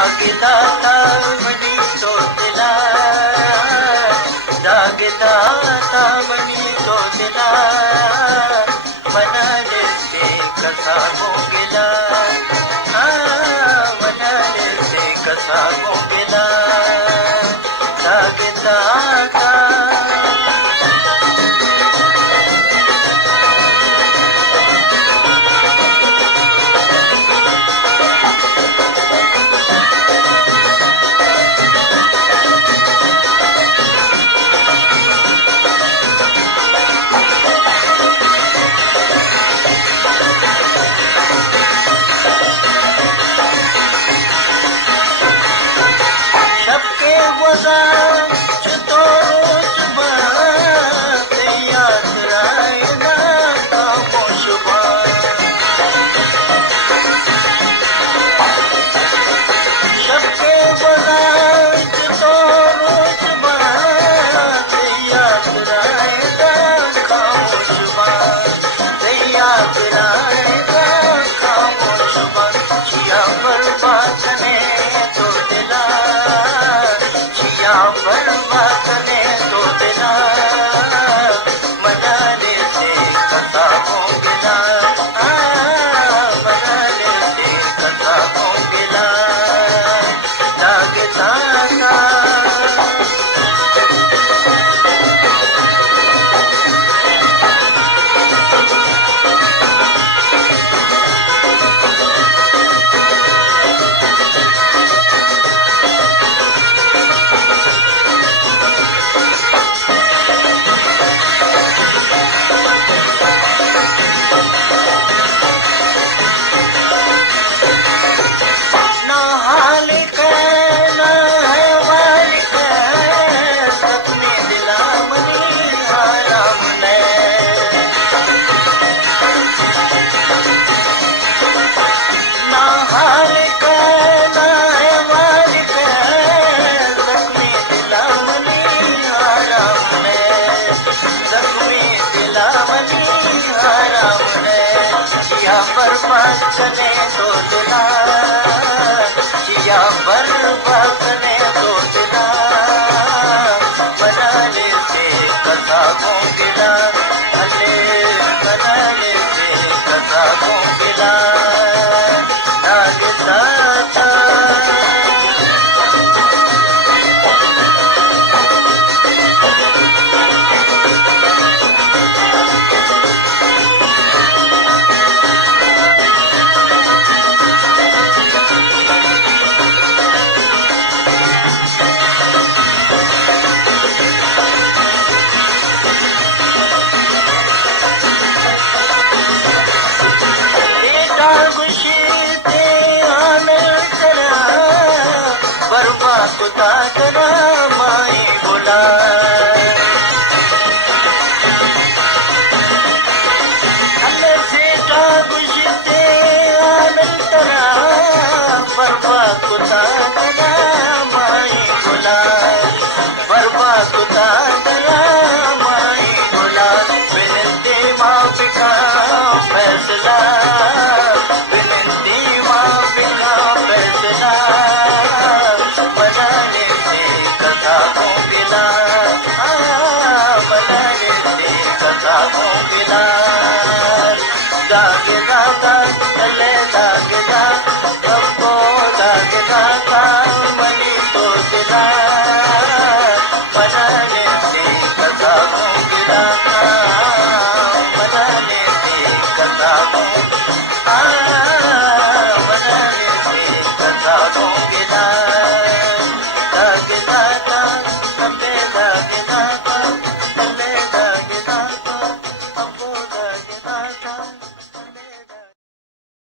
दागदाता मणी शोधला दागदाता मणी शोधला म्हणाले ते कसा मोगेला म्हणाले ते कसा मोगेला दागदाता सबके गुजार तो रोज बात याद रायना खामोशबा सबके गुजार तो रोज बात याद रायना खामोशबा याद रायना खामोशबा जिया बर्बाद ने तो दिला बर्बादने तो दिला मनाने से कसा मोगला मनाने से कसा मोगला दागदाता बर्बाद करने तो दिला जिया बर्बाद करने तो दिला बनाने से कसा गोंगिला अले बनाने से कसा गोंगिला दागदाता दागना माई बोला अल्ले से जागुशते आनंतरा बर्बा दागना माई बोला बर्बा दागना माई बोला विनती माफ का फैसला विनती माफ का फैसला बनाने से कसा मोगला बनाने से कसा मोगला दागदाता तले दागदा कब्बो दागदाता मनी तो दिला